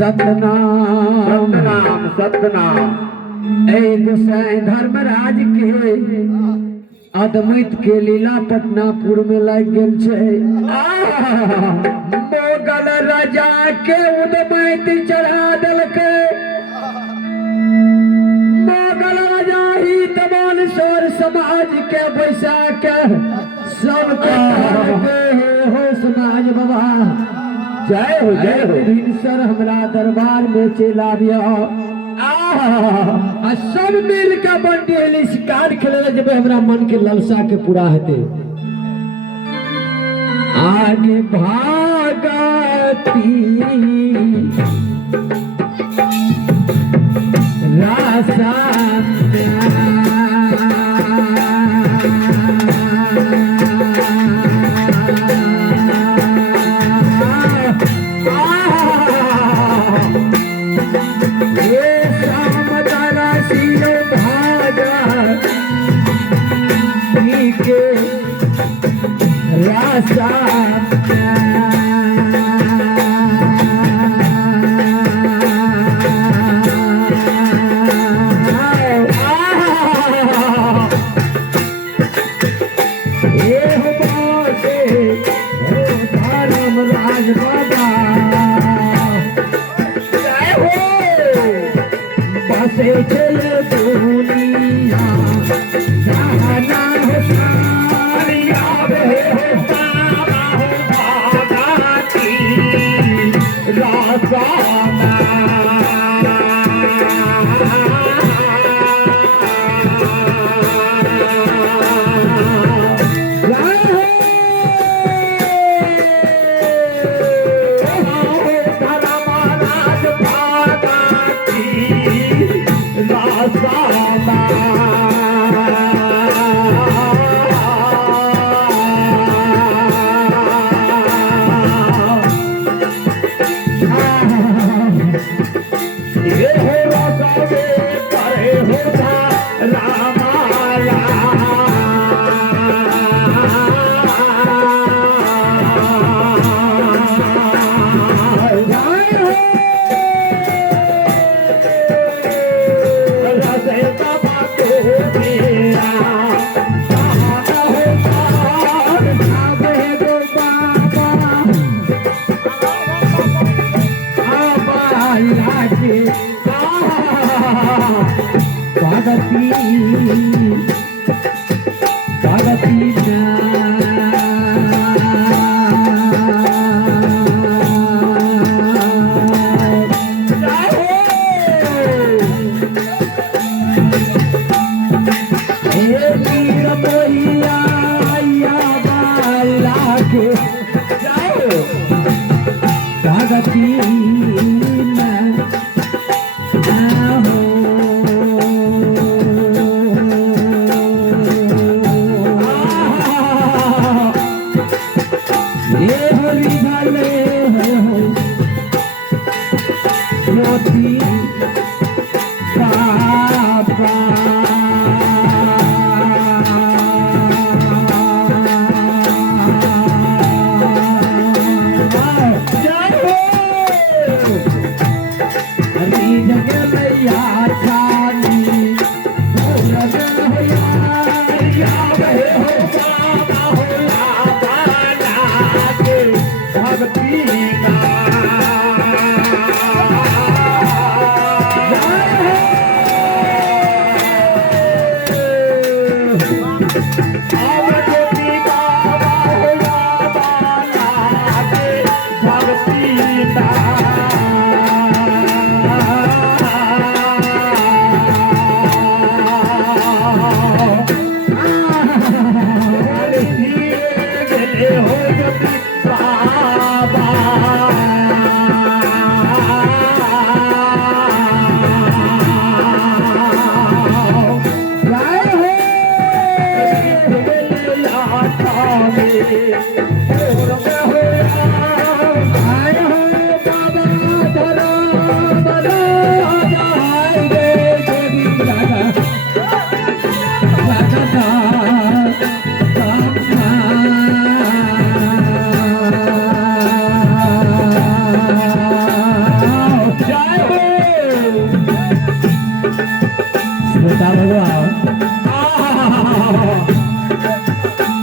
सतनाम सतनाम सतनाम। गोसाई धर्मराज के अदमित के लीला पटनापुर में लग गेल छे। मोगल राजा के उदमित चढ़ा दिलके। मोगल राजा ही तमाम सौर समाज के बैसा के सबके हो समाज बाबा जय हो सर हमरा दरबार में चला सब मिल के बंटी शिकार खेले जब हमरा मन के ललसा के पूरा हेते। आगे भागती रासा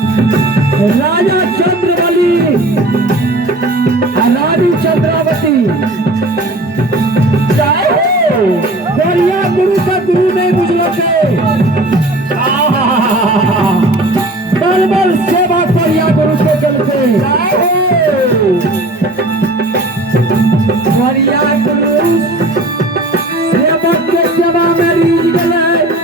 राजा चंद्रबली रानी चंद्रावती बढ़िया गुरु का गुरु नहीं बुझलो के बल बल सेवा बढ़िया गुरु के चलते बढ़िया गुरु सेवक के सेवा में रीझ गए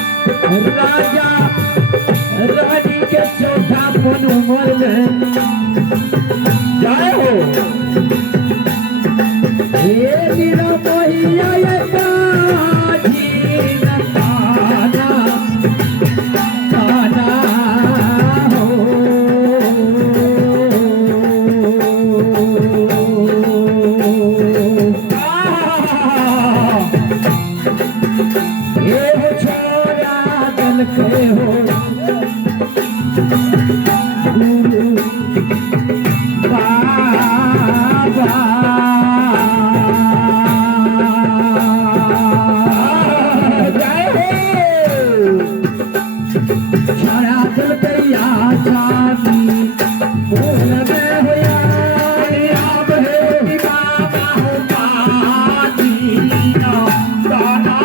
राजा रानी के चौथा पन उम्र में जय हो ये मेरा पहिया ये बाजी न ताना ताना हो ये छोरा दल के हो गुरु बाबा जय हो छोरा दल के आजादी बोल में होया अब है बाबा हो पानी दाना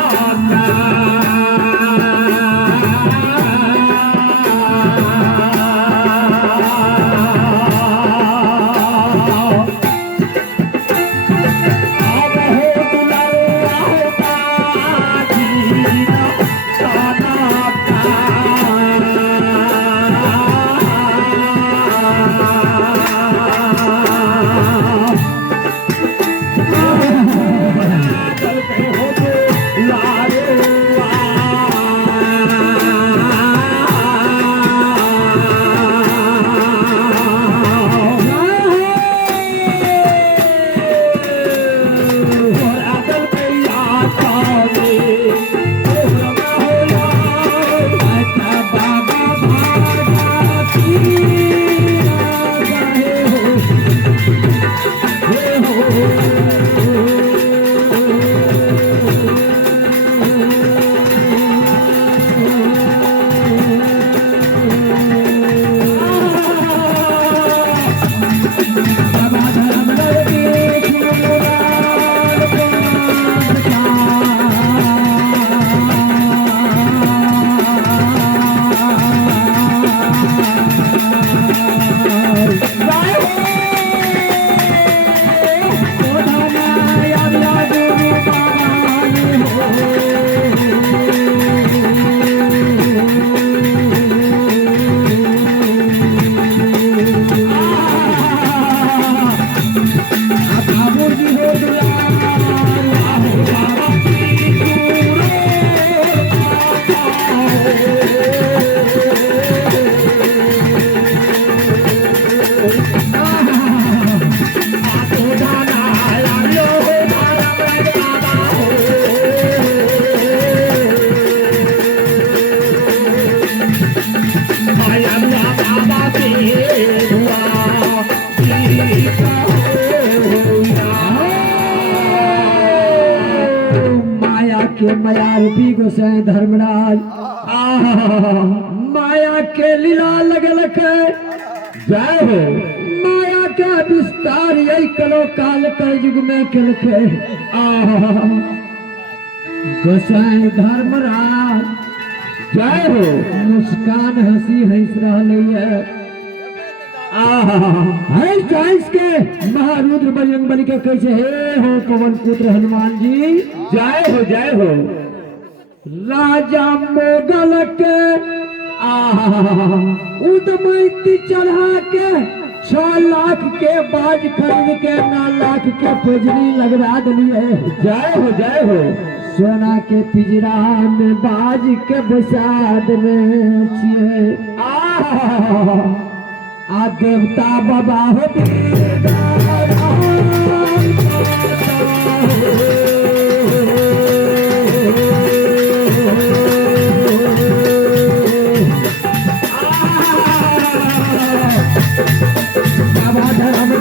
के माया रूपी गोसाई धर्मराज माया के लीला लगल है जय हो माया का विस्तार यही कलो काल कर युग में केलके गोसाई धर्मराज जय हो मुस्कान हंसी हंस रही है चाइस के महारुद्र बजरंग बली के कैसे हे हो पवन पुत्र हनुमान जी जय हो राजा मोगल के उदमैती चढ़ा के 6 लाख के बाज खरीद के 9 लाख के पिजरी लगवा दिलिए। जय हो सोना के पिजरा में बाज के बसाद में छिए। आ देवता बाबा हो बाबा धर्म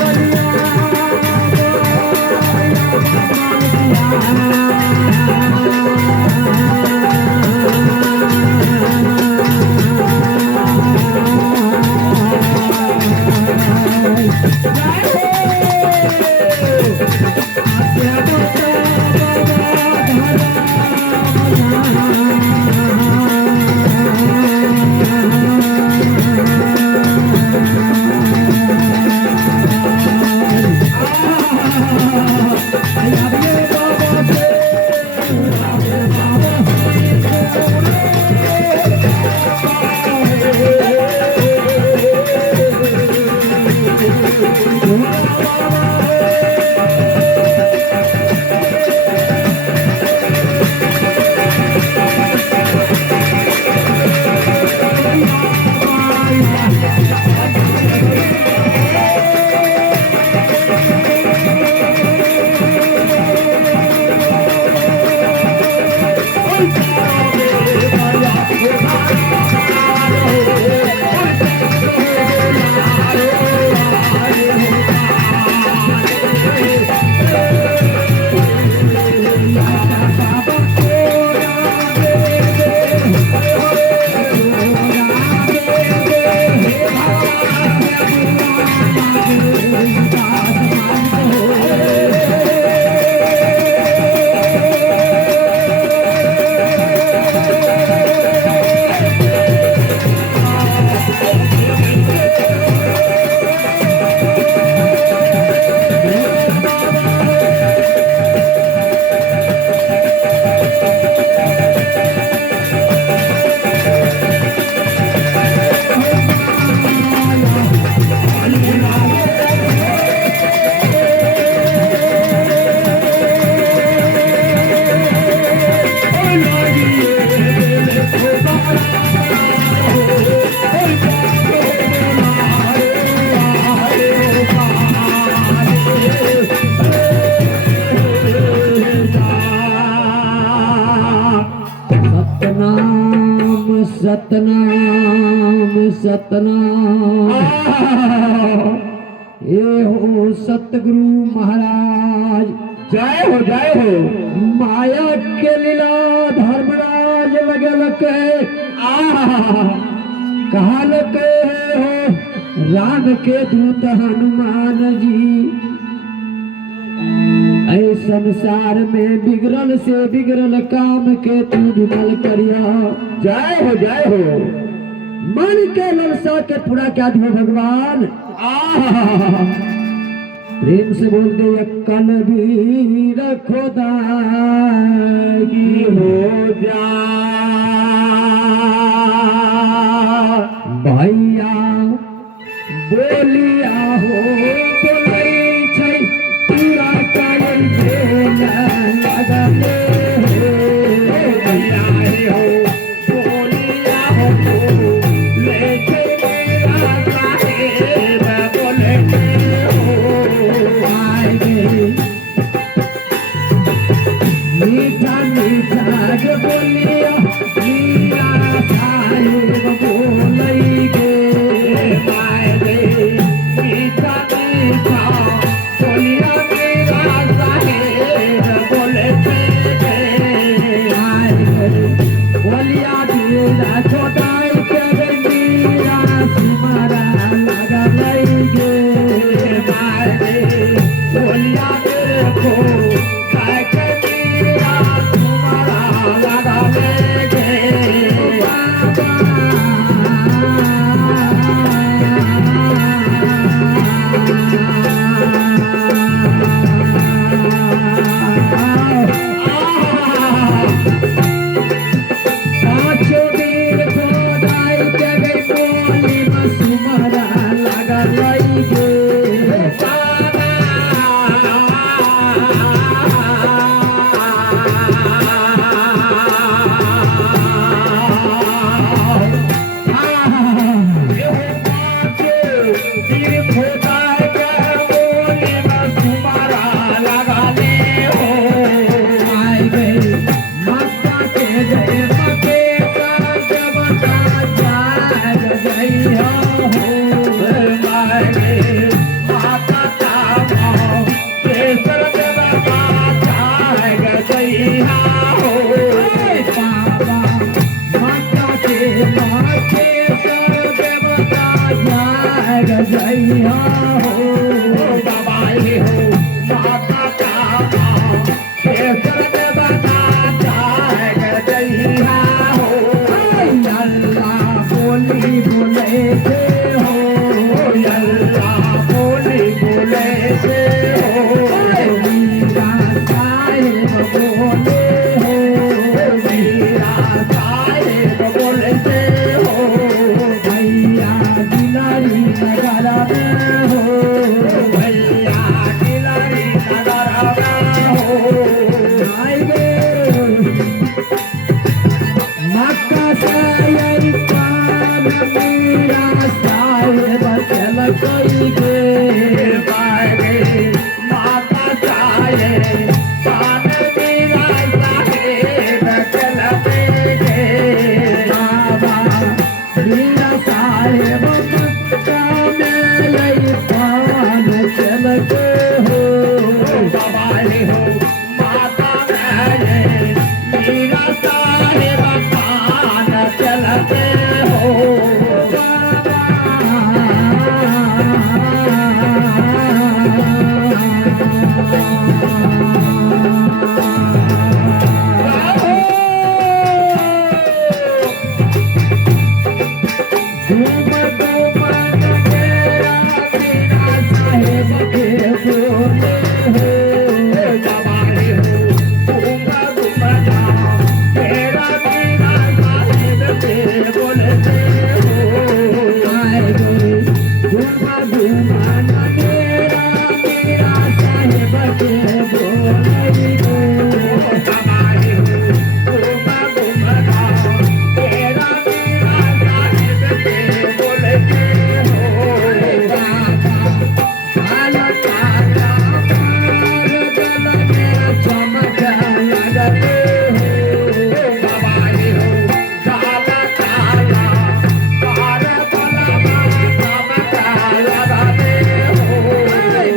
सतनाम सतनाम। ये हो सतगुरु महाराज। जय हो माया के लीला धर्मराज लगे लके कहा लके हो राम के दूत हनुमान जी। ऐ संसार में बिगड़ल से बिगड़ल काम के तू विमल करिया। जय हो मन के ललसा के पूरा क्या दियो भगवान। प्रेम से बोल दे कल भी रखो दागी हो जा भैया बोलिया हो बोलै छै पूरा कायल लगले मीठा मीठा जो बोलिया मीरा साहेब बोलै गे माय गे मीठा मीठा बोलिया मीरा साहेब बोलै गे माय गे बोलिया मीरा छोटाई के मीरा सुमारा लगलै गे माय गे बोलिया देखो Like के बोलाई गो हमारे हो घूमा घूमा तेरा मेरा साहिब के बोलते हो काला काला मार गल में चमक लगते हो हमारे हो काला काला कार बला चमका लगाते हो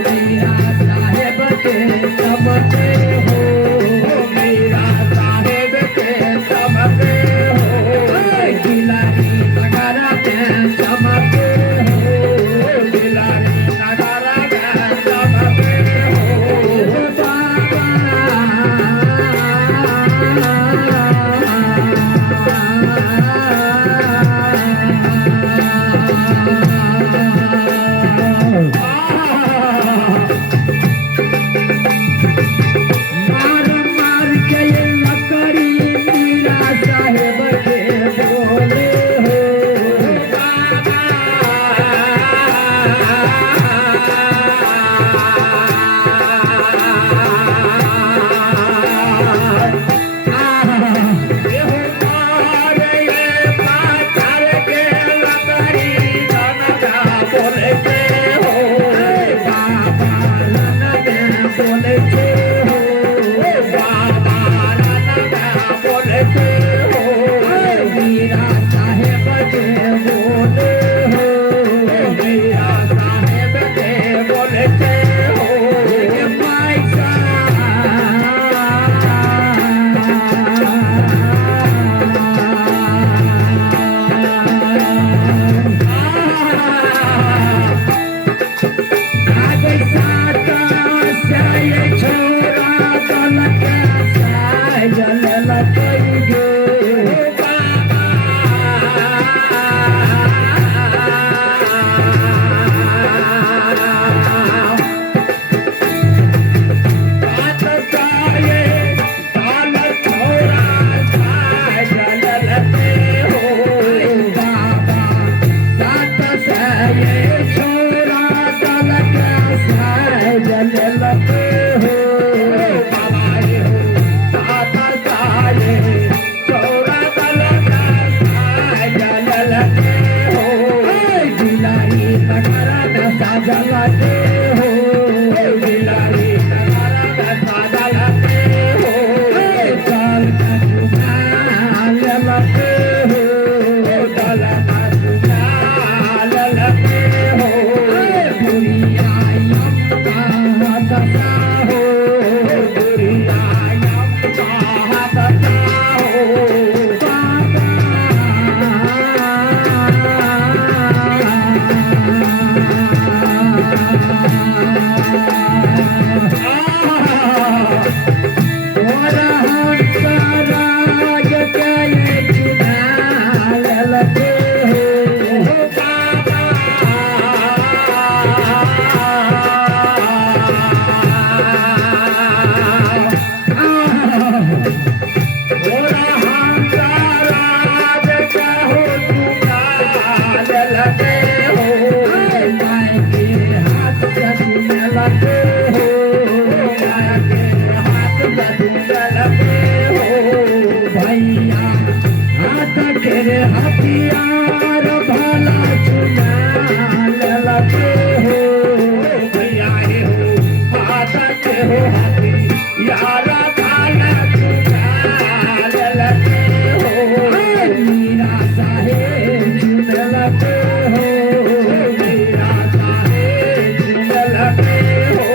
मीरा साहेब के चमके हो मेरा साहेब के चमके हो गिलानी नगर में चमके हो दिलारी नगारा में चमके हो मार मार के लकड़ी मीरा साहेब के बोले हो बाबा ननद बोले छे हो मीरा साहेब के बोले हो पैसा आगे साता से छोरा दल के साजल लकई गे बाबा सात से छोरा दल के साजल लकई हो गिलानी नगर में साजल के हो काल का जुगाल लके हो बुढ़िया अम्मा दशा हो और हंस राज के चुनाल लगे हो माय के हाथ से लगे हो भैया हाथ के हथियार भला चुनाल लगे हो यारा भाला चुनाल लगे हो मीरा साहेब चुन लगे हो मेरा साहेब चुनल के हो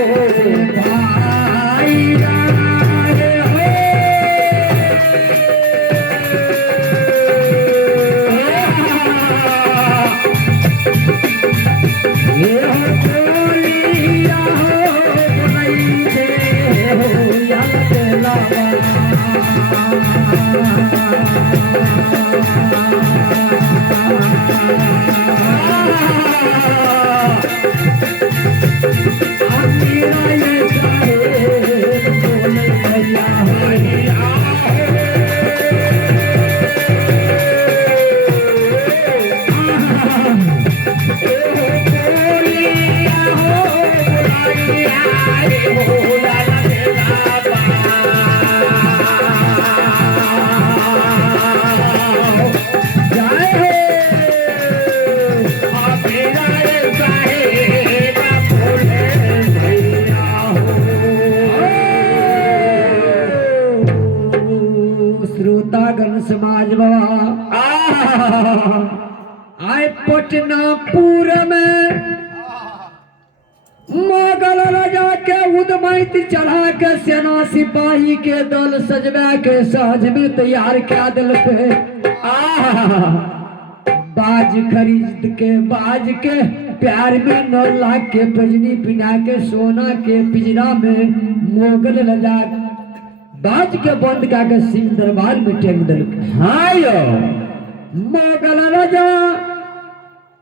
भाई राय हो ये हो गोलिया हो बनई दे हो याद लावा मेरा ये साहेब बोले भैया हो पटनापुर में मोगल राजा के उदमैत चढ़ा के सेना सिपाही के दल सजवा के सहज में तैयार क्या दिल पे बाज खरीद के बाज के प्यार में 9 लाख के पजनी पिना के सोना के पिंजरा में मोगल राजा बाज के बंद का के सिंह दरबार में टेक दिल। हाँ यो मोगल राजा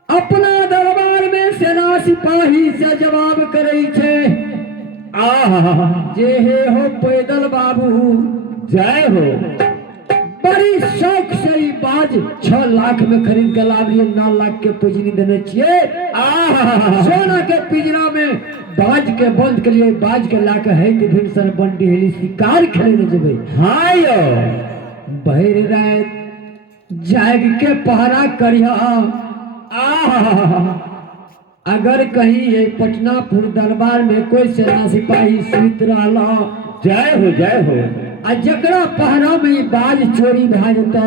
अपना दरबार में सेना सिपाही से जवाब करे छे जे हे हो पैदल बाबू जय हो। बड़ी शौक से ही बाज 6 लाख में खरीद के ला लिए 9 लाख के पजनी देने छिए सोना के पिंजरा में बाज के बंद के लिए बाज के ला के है कि भिनसर बंडी हेली शिकार खेले न जबे। हाँ यो बहर रात जाग के पहरा करिया अगर कहीं ये पटनापुर दरबार में कोई सेना सिपाही सूत रहा जय हो आ जकरा पहरा में बाज चोरी भा जता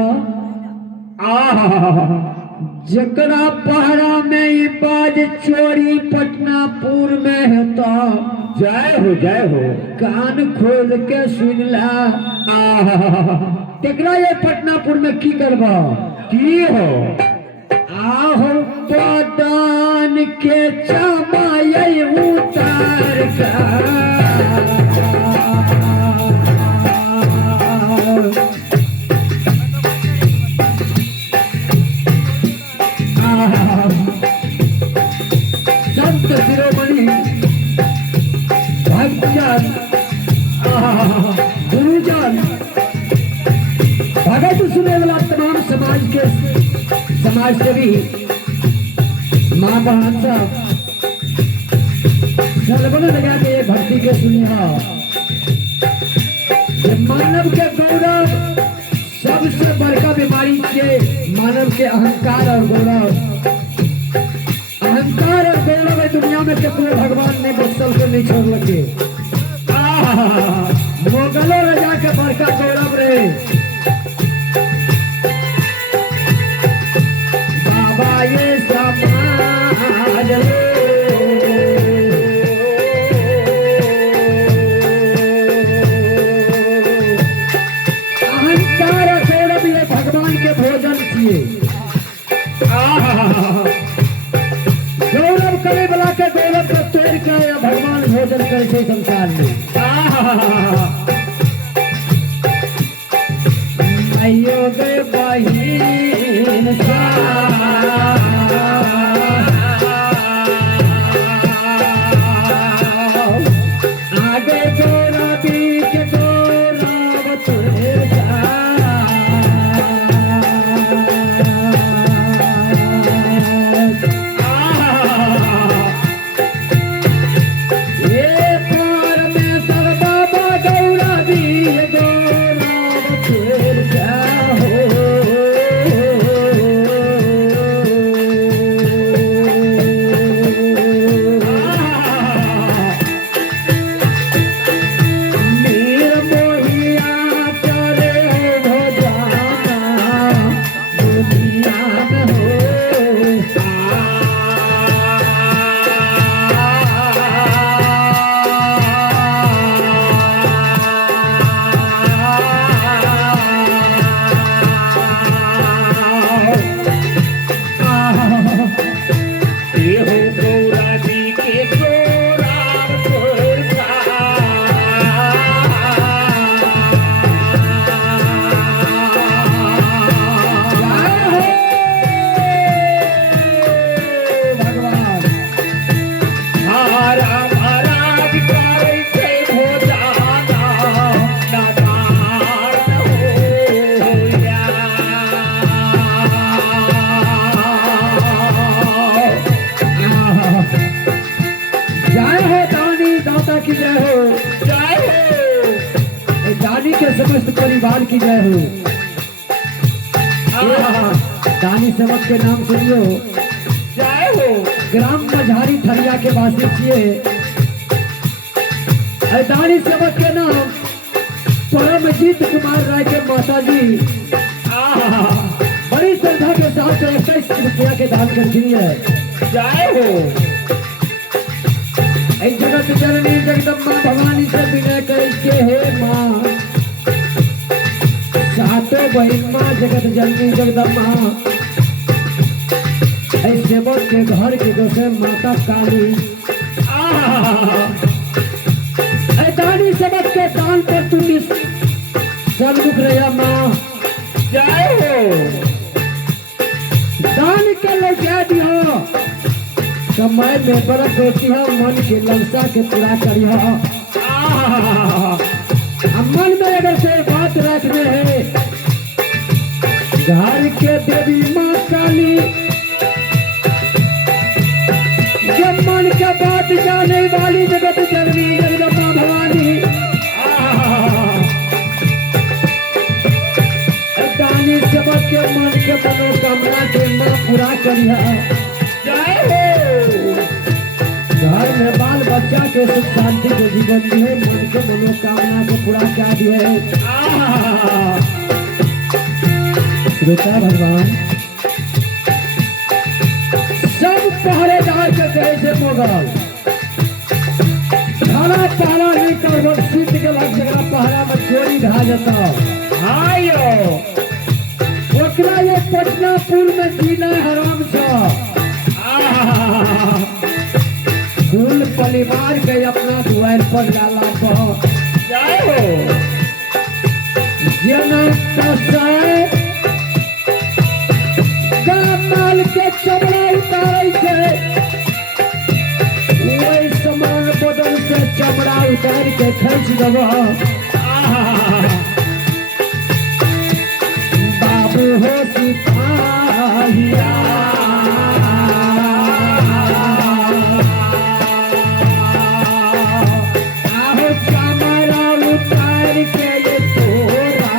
जकरा पहरा में ये बाज चोरी पटनापुर में होता जय हो कान खोल के सुन ला तेकरा ये पटनापुर में की करबा की हो आहो पदान के चमाय उतार संत शिरोमणि भक्तजन गुरुजन भगत सुने वाला तमाम समाज सेवी माँ बहन सब लगा के भक्ति के सुनिए मानव के गौरव सबसे बड़का बीमारी के मानव के अहंकार और गौरव है दुनिया में केकरो भगवान ने बक्सल के नहीं छोड़ लगे मोगलों राजा के बड़का गौरव रहे बाबा ये समाज अहंकार गौरव ये भगवान के भोजन किए गौरव करे वाला के गौरव को तोड़ के भगवान भोजन करे संसार में आयो गे बहिन आगे गौरवी के गौरव तोड़ समस्त परिवार की जय हो। दानी सेवक के नाम सुनियो जय हो। ग्राम मझारी थरिया के वासी छिए। दानी सेवक के नाम परमजीत कुमार राय के माता जी बड़ी श्रद्धा के साथ 21 रुपया के दान कर दिए। जय हो एक जगत जननी जगदम्बा भवानी से विनय करके हे माँ, सातों बहन माँ जगत जननी जगदम्बा, ऐ सेवक के घर के दोषे माता काली, ऐ दानी सेवक के दान पर तू सन्मुख रहा माँ। जय हो दान के लौटा दिया, समय में बरस होती है, मन के ललसा के पूरा करिया। मन में अगर से बात रखने है, घर के देवी माँ काली, जब मन के बात जाने वाली जगत जननी जगदम्बा भवानी, दानी सबक के मन के मनोकामना के माँ पूरा करिया। जय हो घर में बाल बच्चा के सुख शांति के जीवन दिए, मन के मनोकामना को पूरा क्या दिए। श्रोता भगवान सब पहरेदार के कहे से मोगल खाना पहरा नहीं कर सीट के लग जगह पहरा में चोरी ढा जाता। हाँ यो ओकरा ये पटनापुर में जीना हराम था। कुल परिवार के अपना दुआर पर डाला तो जय हो जना कसाय माल के चमड़ा उतारे थे, वही समान बदल से चमड़ा उतार के खर्च दबा। बाबू हो सिपाहिया, आहो चमड़ा उतार के ये तोरा,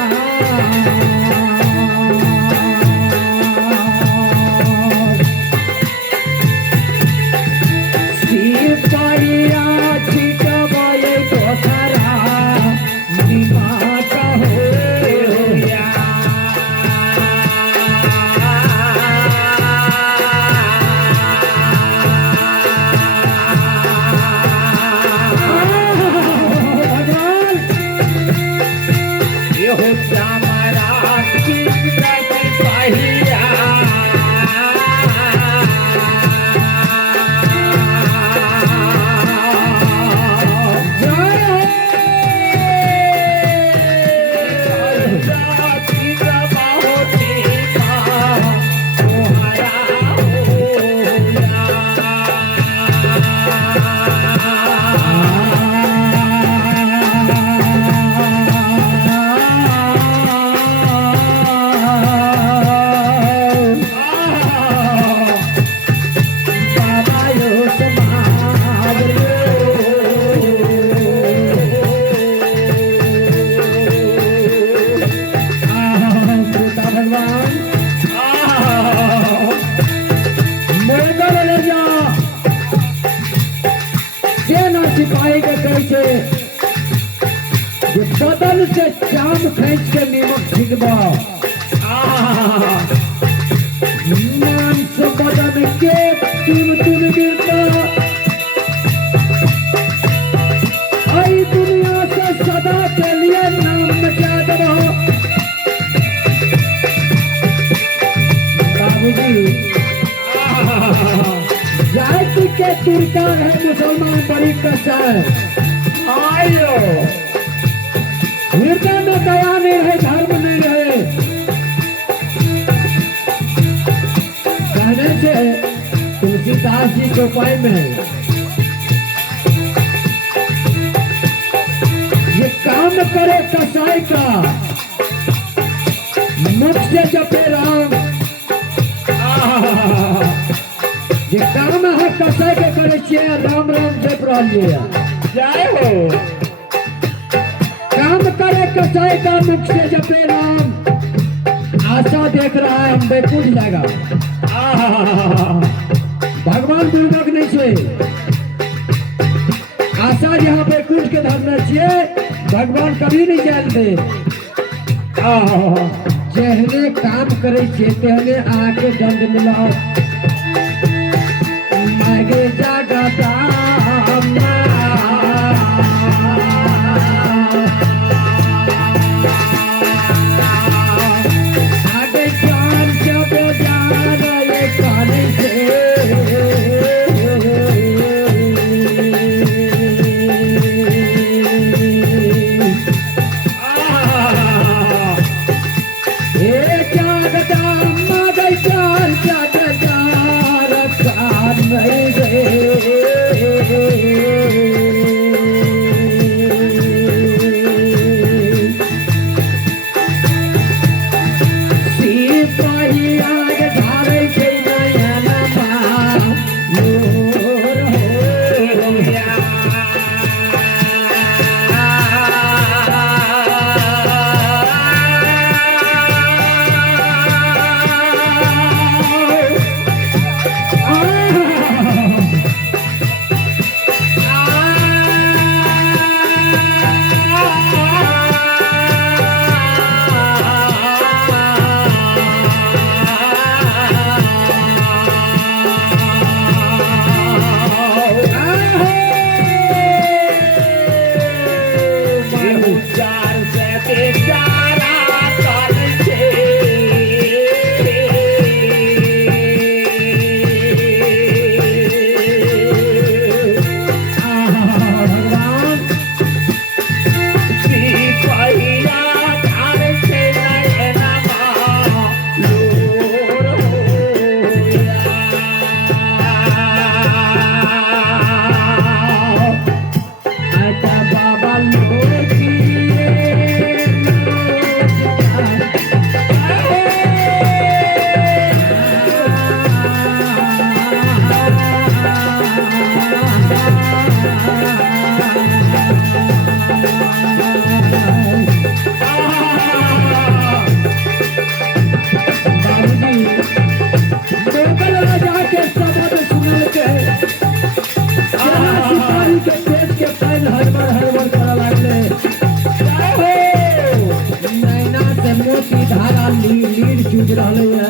सिपाहिया छिटवाए दोसरा निभाता हो या। ये हो श्यामरा की पहिया। सिपाही के कैसे बदल से चाम खींच के नीमक छिड़वा, मांस बदन के तुम गिरता, आई दुनिया से सदा के लिए नाम मिटा दो। बाबूजी जाति के तुरता है, मुसलमान बड़ी कसा है। आयो हृदय में दया नहीं रहे, धर्म नहीं रहे, कहने से तुलसीदास जी के उपाय में ये काम करे कसाई का, मुख से जपे राम। ये काम है कसाई के करे छिए, राम राम जप रहिए। जय हो काम करे कसाई का, मुख से जपे राम। आशा देख रहा है हम बेकूफ जाएगा, भगवान दुर्लभ नहीं छे। आशा यहाँ बेकूफ के धरना चाहिए, भगवान कभी नहीं जानते। जेहने काम करे छे तेहने आके दंड मिला मागे जागता आगे जान जब जान ये काने से धारा लीर चूज रही है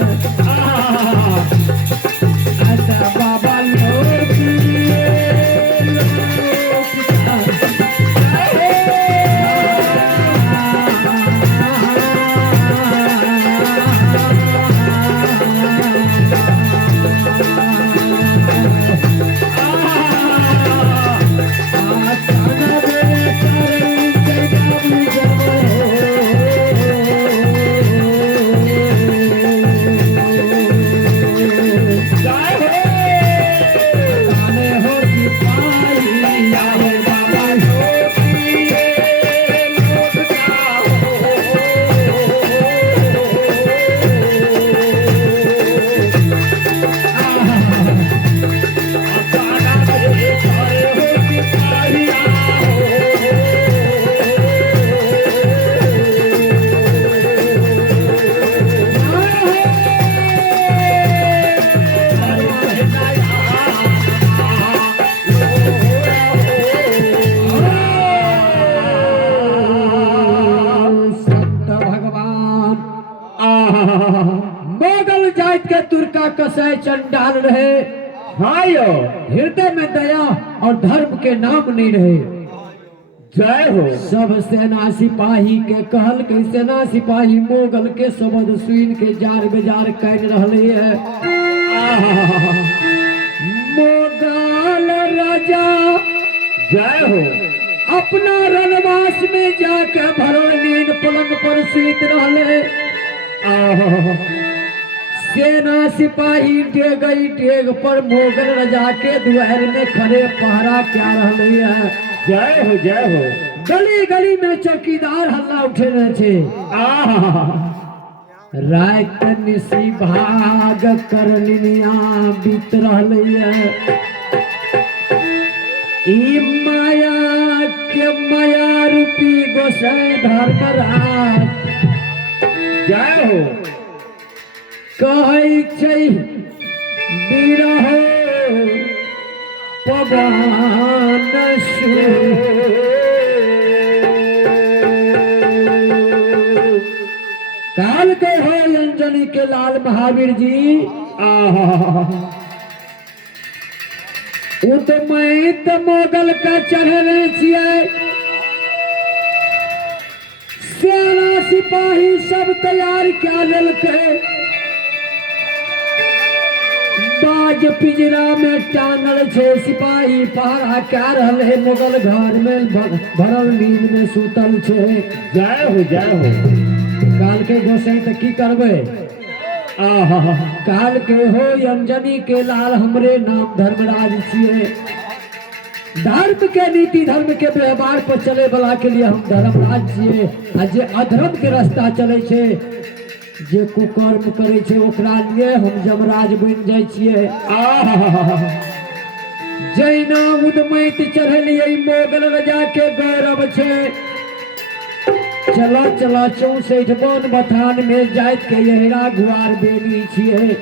अच्छा बाबा लोग मोगल जात के तुर्का कसाई चंडाल रहे हायो हृदय में दया और धर्म के नाम नहीं रहे। जय हो सब सेना सिपाही के कहल के सेना सिपाही मोगल के शब्द सुन के जार बेजार कर रहे है। मोगल राजा जय हो अपना रनवास में जाके भरो नींद पलंग पर सूत रहे। सेना सिपाही डेग पर मोगल राजा के द्वार में खड़े पहरा क्या रहे हैं। जय हो जय हो गली गली में चौकीदार हल्ला उठे रहे थे। रात निसी भाग कर लिनिया बीत रही है। ई माया के माया रूपी गोसाई धर्मराज जय हो कहै छै बिरहो पवन काल के अंजनी के लाल महावीर जी उतमैत मोगल का चढ़ले छियै सेना सिपाही सब तैयार कए लेलकै बाज पिंजरा में टांगल छे सिपाही पहरा कए रहले मुगल घर में भरल नींद में सुतल छे जय हो जय हो काल के गोसाई त की करबे काल के हो अंजनी के लाल हमरे नाम धर्मराज छियै धर्म के नीति धर्म के व्यवहार पर चले वाला के लिए हम धर्मराज छियै आ जे अधर्म के रास्ता चले छे जे कुकर्म करे छे ओकरा लिए हम जमराज बन जाय छियै जैना उदमैत चढ़लियै मोगल राजा के गौरव छे चला चला 64 बन बथान में जाइत के यहरा गुआर बेली छियै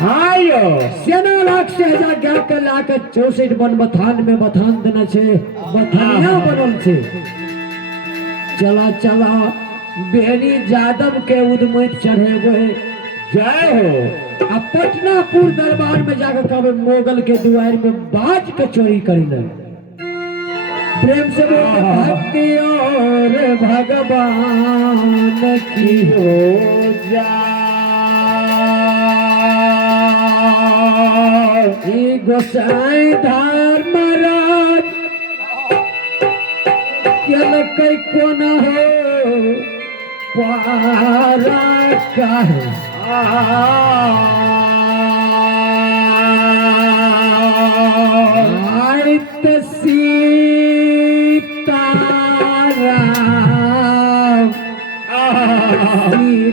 हाँ यो सेना लाख से हजार गाय के लाके 64 बन बथान में बथान देना छे बथानिया बनल छे चला चला बेनी जादव के उदमैत चढ़ेबे जय हो आ पटनापुर दरबार में जाकर कहबे मोगल के दुआर में बाज के चोरी करी प्रेम से बोल भक्ति और भगवान की हो जा गोसाई धर्मराज केलकै कोन हो पारा कहे आयत सीताराम श्री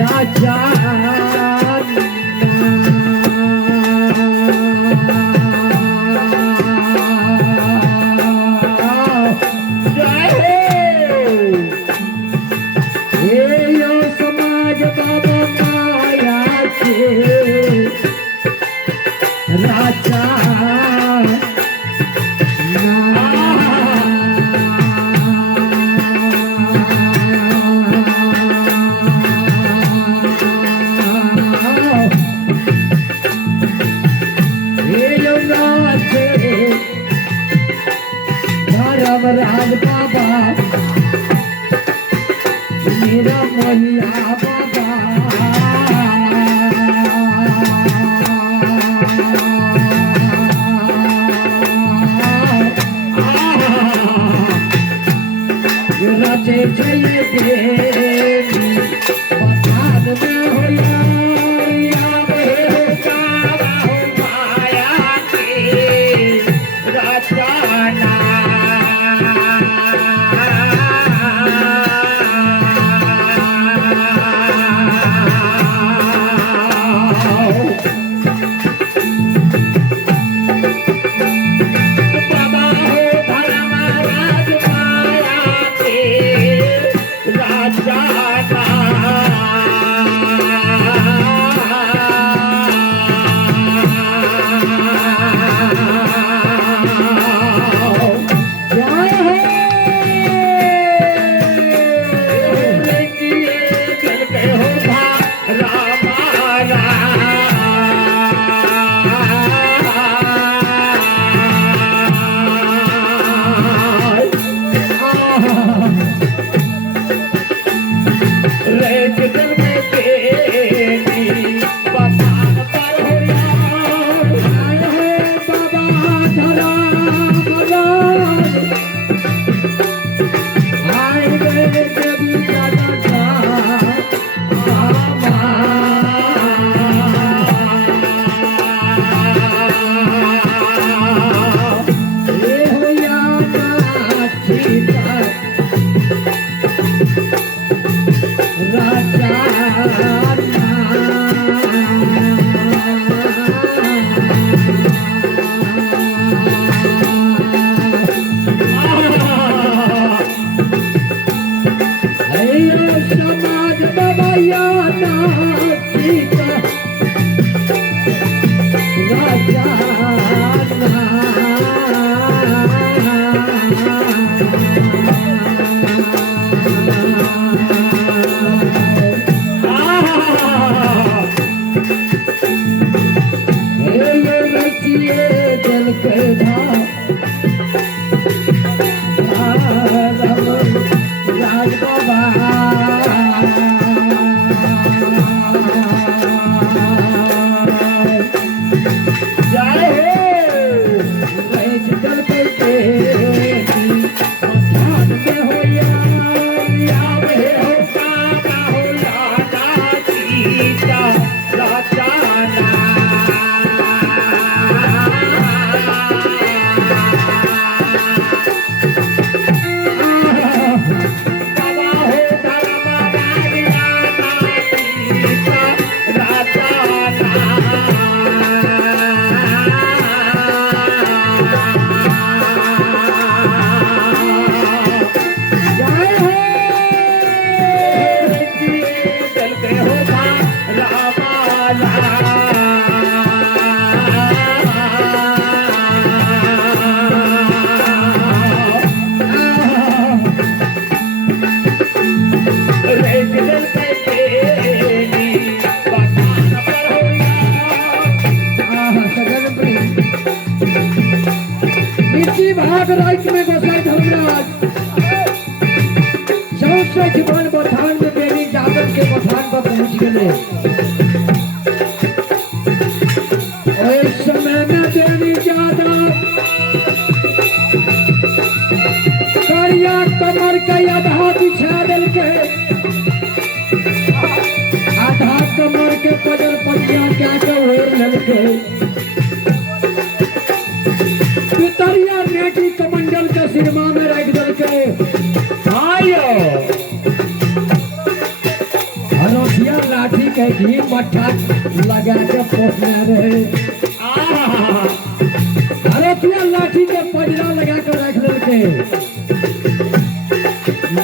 राजा समाज बाबा माया के राजा राज बाबा मेरा मैया बाबा रचे चले देवी बखान में हो यारिया माया के रचना राजा राज बाबा जय जल पे ध्यान में हो आवे हो काका हो लाला सीता राजाना बाबा हो धर्म राजाना सीता राजाना जय हो चलते हो रामाला रे दिल पे तेरी बखान पर होया सगन प्रेम इसी भाग रात में गोसाई धर्मराज चौथे जीवन बथान में बेनी जादव के बथान पर पहुंच गए और इस समय में बेनी जादव करिया कमर का आधा बिछा दिल के आधा कमर के पजर पटिया क्या के ओर लल के पितरिया नेटी कमंडल के सिरमा में रख दल के आयो हरोसिया लाठी के घी मट्ठा लगा के पोसने रहे हरोसिया लाठी के पजरा लगा के रख दल के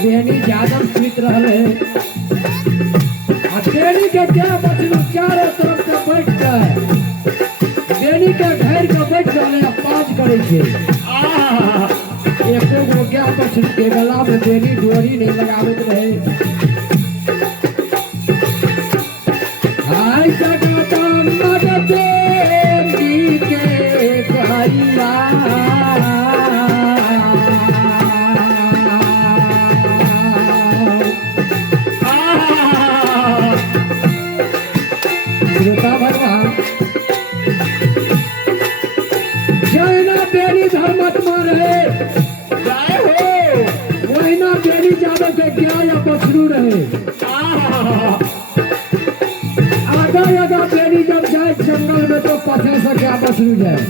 बेनी जादव सुत रहे आ बेनी के क्या बचलू चारों तरफ से बैठ के बेनी के घर के बैठ जाने पाँच करे छे एको गो क्या बचलू के गला में बेनी डोरी नहीं लगावत रहे हाय जगता मदद बेनी के कहिया श्रोता भगवान जैना बेनी धर्मात्मा रहे जय हो वहीना बेनी जादव के क्या या बछरू रहे आगा आगा बेनी जब जाए जंगल में तो पथे से क्या बछरू जाए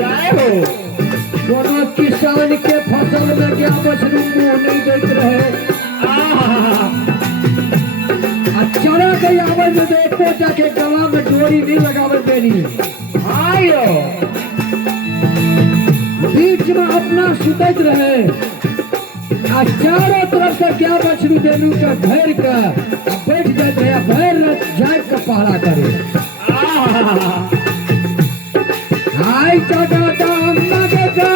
जय हो कोनो किसान के फसल में क्या बछरू मुंह नहीं देते रहे चढ़ा गई आवाज में देखो जाके गला में डोरी नहीं लगावे बेनी आयो बीच में अपना सुतत रहे आ चारों तरफ से क्या बछरू बेनू के घेर के बैठ जाते हैं भैर जाग के पहरा करे हाय जगता मगदा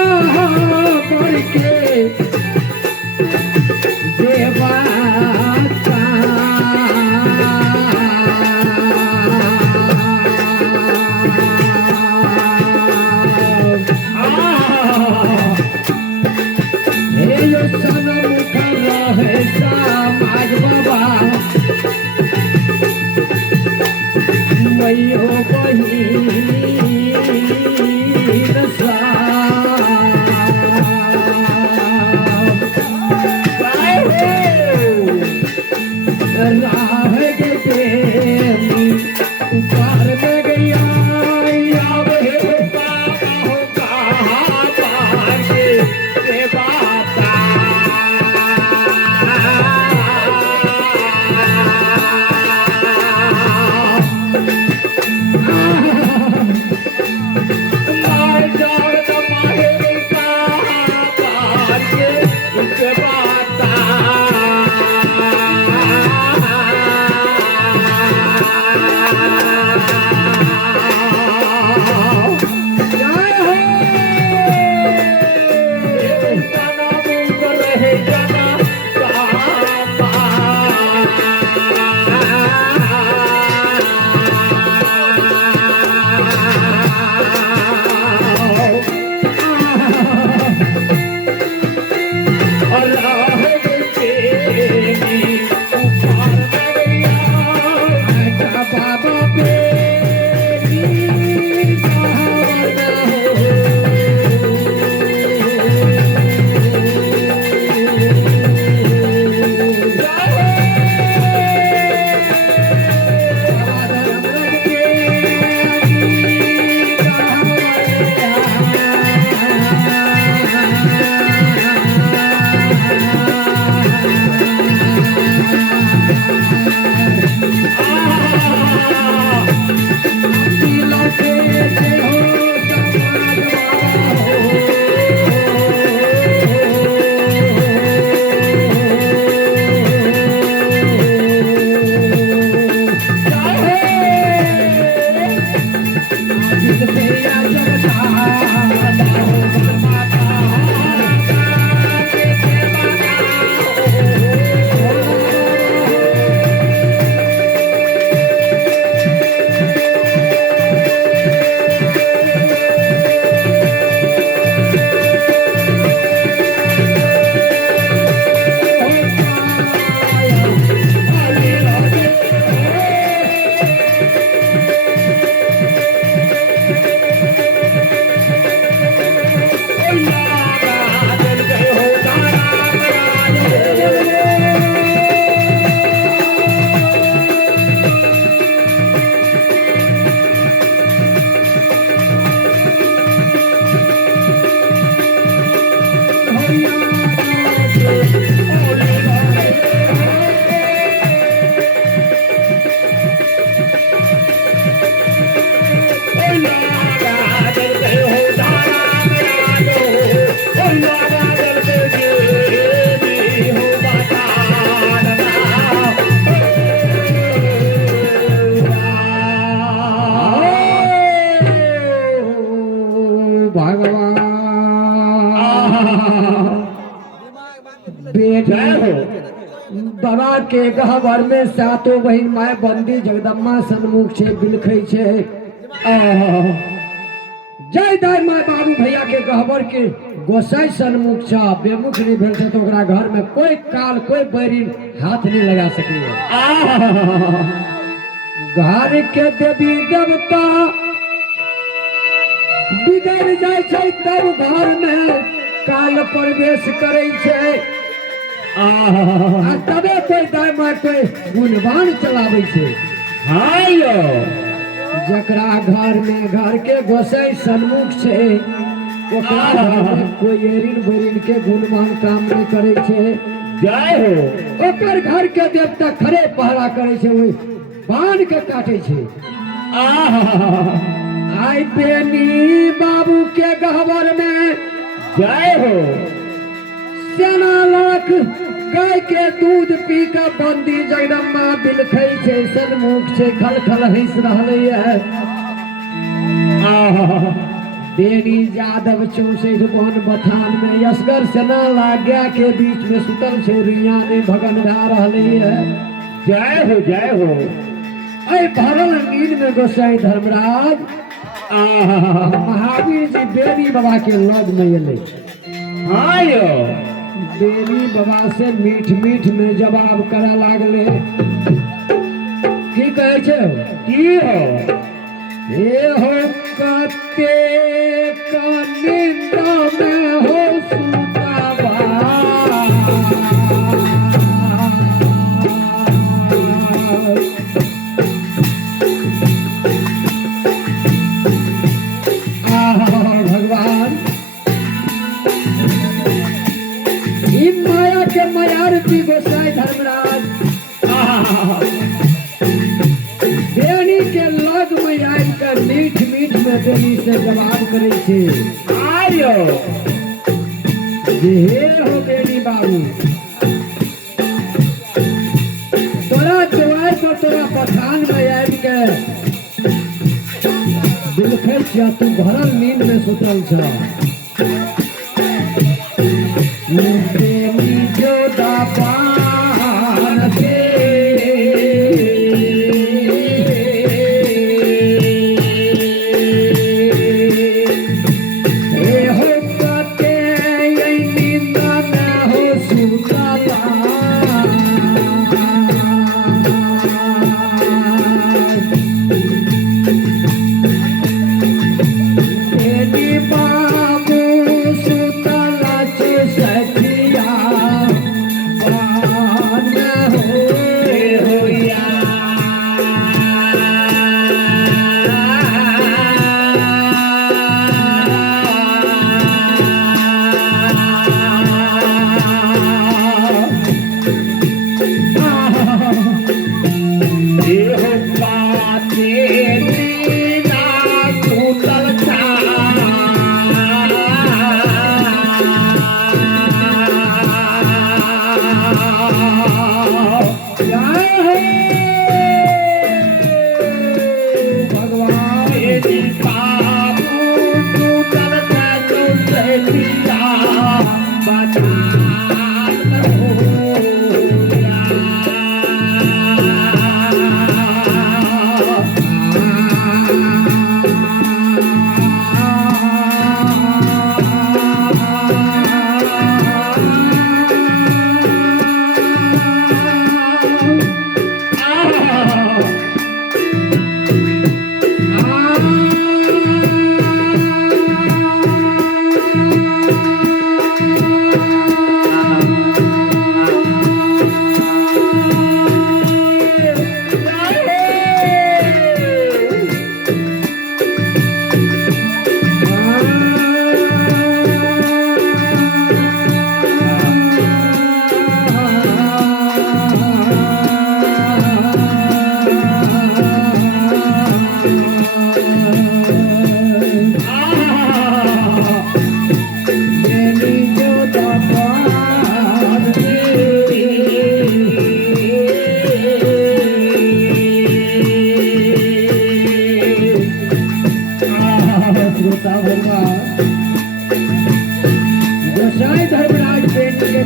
पढ़ के देवा समाज बाबा मई हो बही जय हो बाबा के गहवर में सातों बहिन माय बंदी जगदम्बा सन्मुख छे बिलखै छे। जय दाई माय बाबू भैया के गहवर के गोसाई सन्मुख छ, बेमुख नहीं भेल छै तो ओकरा घर में कोई काल कोई बैरी हाथ नहीं लगा सके। घर के देवी देवता बिगड़ जाय छै तब घर में काल प्रवेश करे छै। तबे कोई दाई माय कोई गुणवान चलावे छै। हाँ यो जकरा घर में घर के गोसाई सन्मुख छे ओकरा घर में कोई एरिन बेरिन के गुणवान काम नहीं करे छे। जय हो ओकर घर के देवता खड़े पहरा करे छे, ओई बांध के काटे छे। आई बेनी बाबू के गहवर में जय हो सेना लाख गाय के दूध पी के बंदी जगदम्बा बिलखै छे सन्मुख छे खल खल हंस रहले है। बेनी यादव 64 वन बथान में यसगर सेना लाग्या के बीच में सुतल छे, रुइया में भगन भा रहले है। जय हो जय हो ऐ भरल नींद में गोसाई धर्मराज महावीर जी बेनी बाबा के लग में एले। हाँ यो बेनी बाबा से मीठ मीठ में जवाब करा लागले। की कहे छे? की हो हे हो कते का निंदा में हो सुतावा, भगवान इन माया के मायारती गोसाई धर्मराज बेनी के लग में आई कर मीठ मीठ में बेनी से जवाब करे छे। आयो हे हो बेनी बाबू तोरा द्वार पर तोरा पठान में आबि के बिलखै छ, तू भरल नींद में सुतल छ। बेनी जो दापान से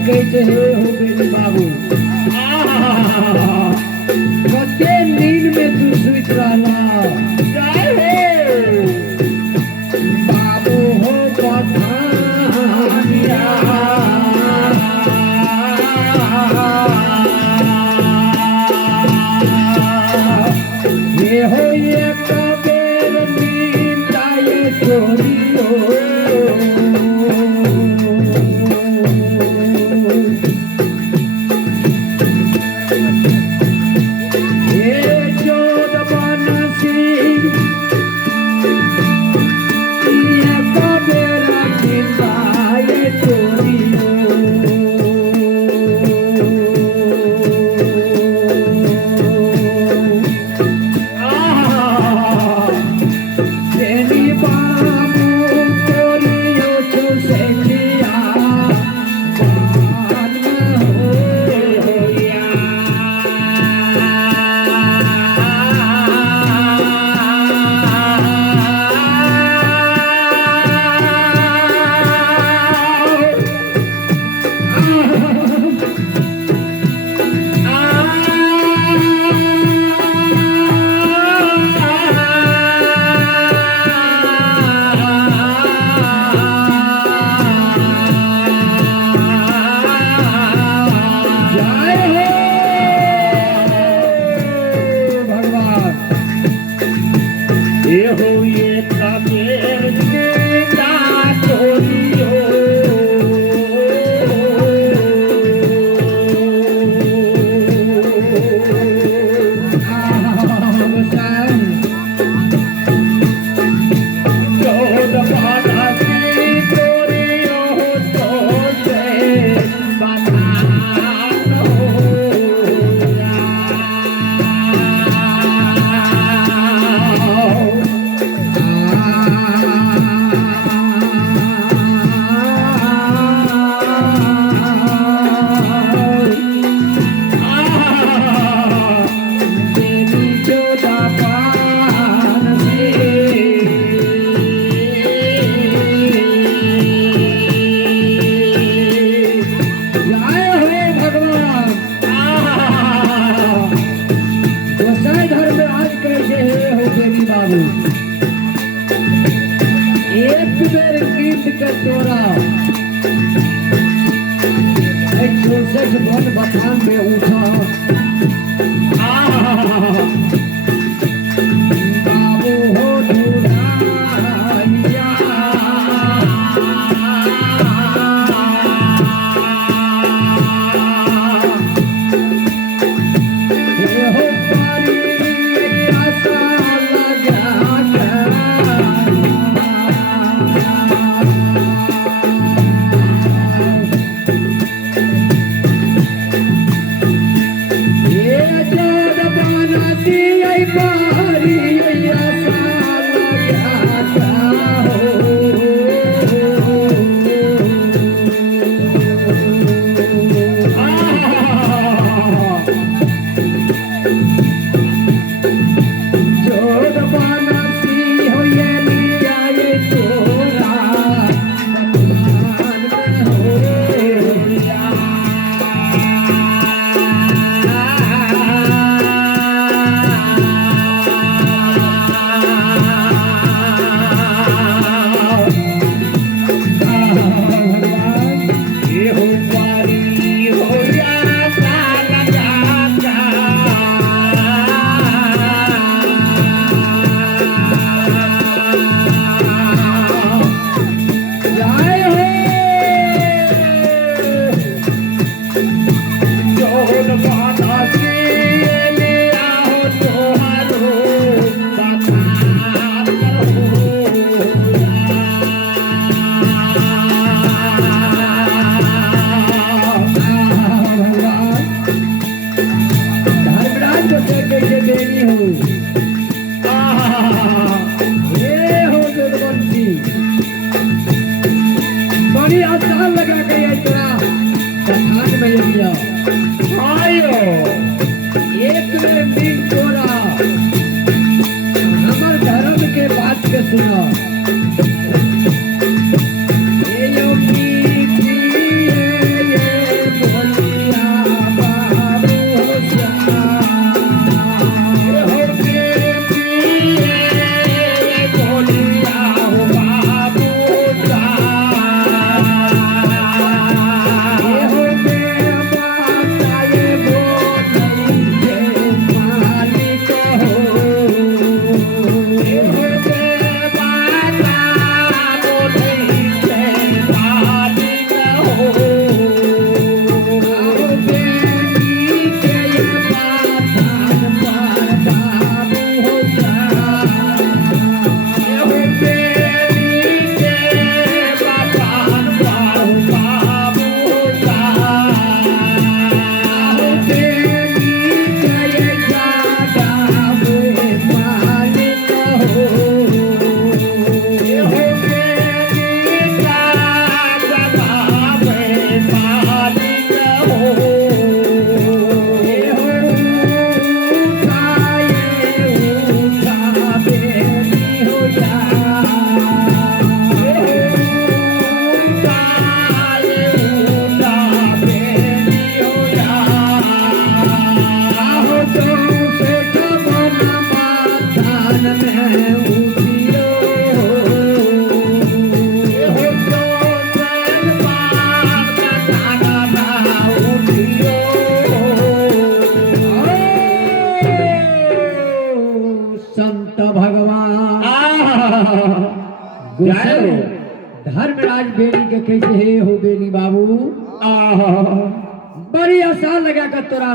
कैसे हो बेटी बाबू कते नींद में तू सुत रहला बाबू हो पठानिया ये हो ये कबेर नींद आए चोरियो एक बेर गीत के तोरा 164 वन बखान में उठा बाबू हो धुराइया हे हो पारी आशा लगा बड़ी आसान लगा के इतना कथान में लिया आयो एक में दिन तोरा हमर धर्म के बात के सुना ये योगी गोसाई धर्मराज बेली के कैसे हे हो बेली बाबू बड़ी आसान लगा कर तोरा